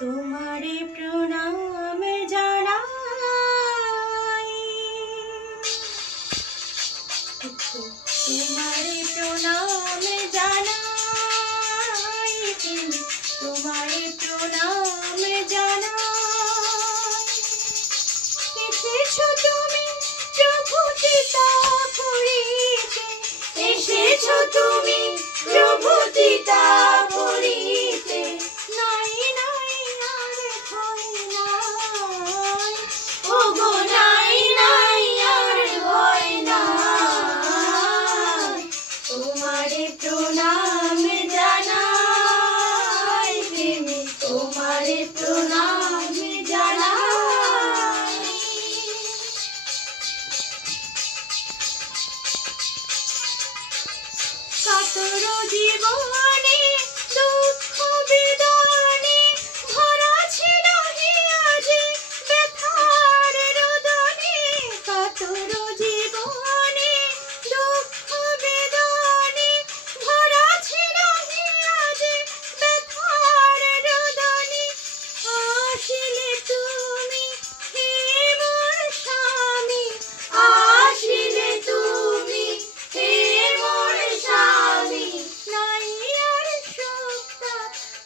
তোমারে প্রণাম জানাই, তোমারে প্রণাম জানাই, তোমারে প্রণাম জানাই। এসেছো তুমি প্রভু চিতা করিতে, এসেছো তুমি প্রভু চিতা করিতে। নাই নাই আর ভয় নাই, ওগো নাই নাই আর ভয় নাই। তোমারে প্রণাম জানাই, প্রেমী তোমারে প্রণাম জানাই। কাতর জীবনে দুঃখ বেদনে ভরা ছিল হিয়াজে ব্যথার রোদনে। কাতর জীবনে দুঃখ বেদনে ভরা ছিল হিয়াজে ব্যথার রোদনে। আসিলে তুমি হে মোর স্বামী, আসিলে তুমি হে মোর স্বামী। নাই আর শোকটা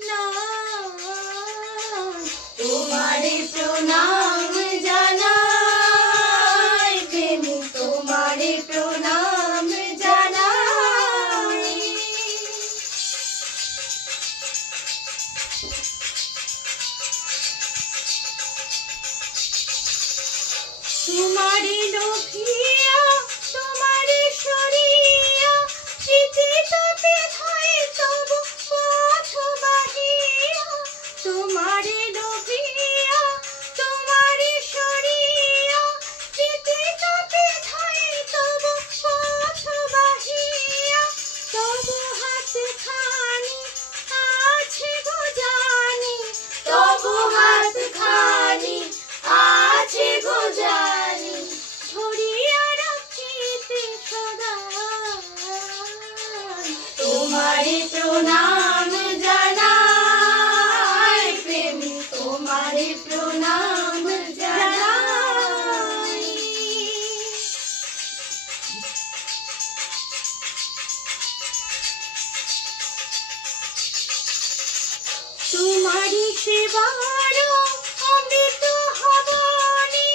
নাই, তোমারে প্রণাম জানাই, প্রেমী তোমারে প্রণাম জানাই। তোমারে লোভিয়া তোমারে সরিয়া স্মৃতি তাপে ধাই তব পথ বাহিয়া। তোমারে লোভিয়া তোমারে সরিয়া স্মৃতি তাপে ধাই তব পথ বাহিয়া। তব হাত খানি আছে গো জানি, তব হাত খানি আছে গো জানি। ধরিয়া রাখিতে সদাই, তোমারে প্রণাম জানাই, প্রেমী তোমারে প্রণাম জানাই। তোমারি সেবার অমৃত হবনে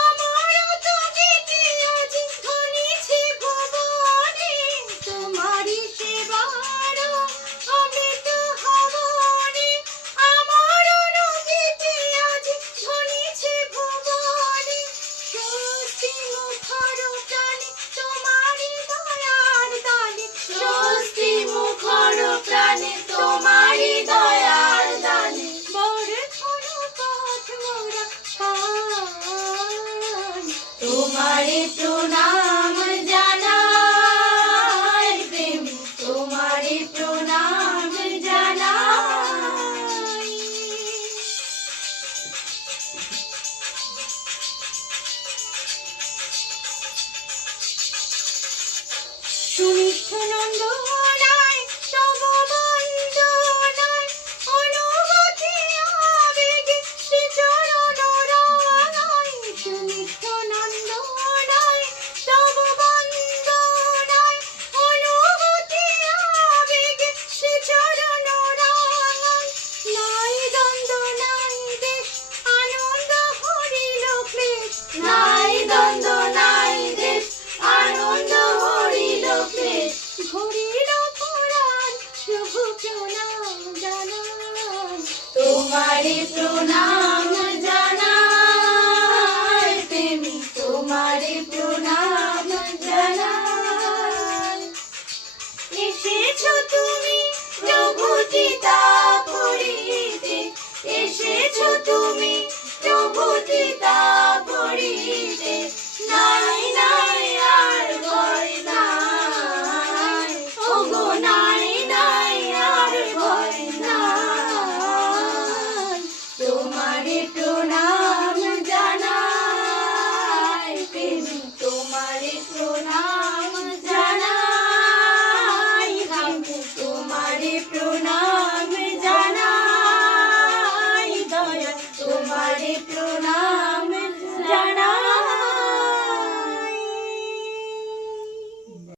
আমার তো গীতে আজ ধ্বনিছে ভুবনে। তোমারি সেবার অমৃত হবনে আমার গীতে আজ ধ্বনিছে ভুবনে। স্বস্তি মুখর প্রাণে তোমারি দয়ার দানে, স্বস্তি মুখর প্রাণে তোমারি দয়ার দানে। বরক্ষণ পথ মোরা পাই, তোমারে প্রণাম জানাই, প্রেমী তোমারে প্রণাম জানাই। সুনিষ্ঠ নন্দনায় তব বন্দনায় অনুভূতি আবেগে শ্রীচরণ রাঙায়। সুনিষ্ঠ নন্দনায় তব বন্দনায় অনুভূতি আবেগে শ্রীচরণ রাঙায়। নাই দ্বন্দ্ব নাই দেশ আনন্দ হরিল ক্লেশ, নাই দ্বন্দ্ব নাই দেশ আনন্দ হরিল ক্লেশ। ভরিল পুরাণ প্রভু প্রণাম জানাই, তোমারে প্রণাম জানাই, প্রেমী তোমারে প্রণাম জানাই। এসেছো তুমি প্রভু চিতা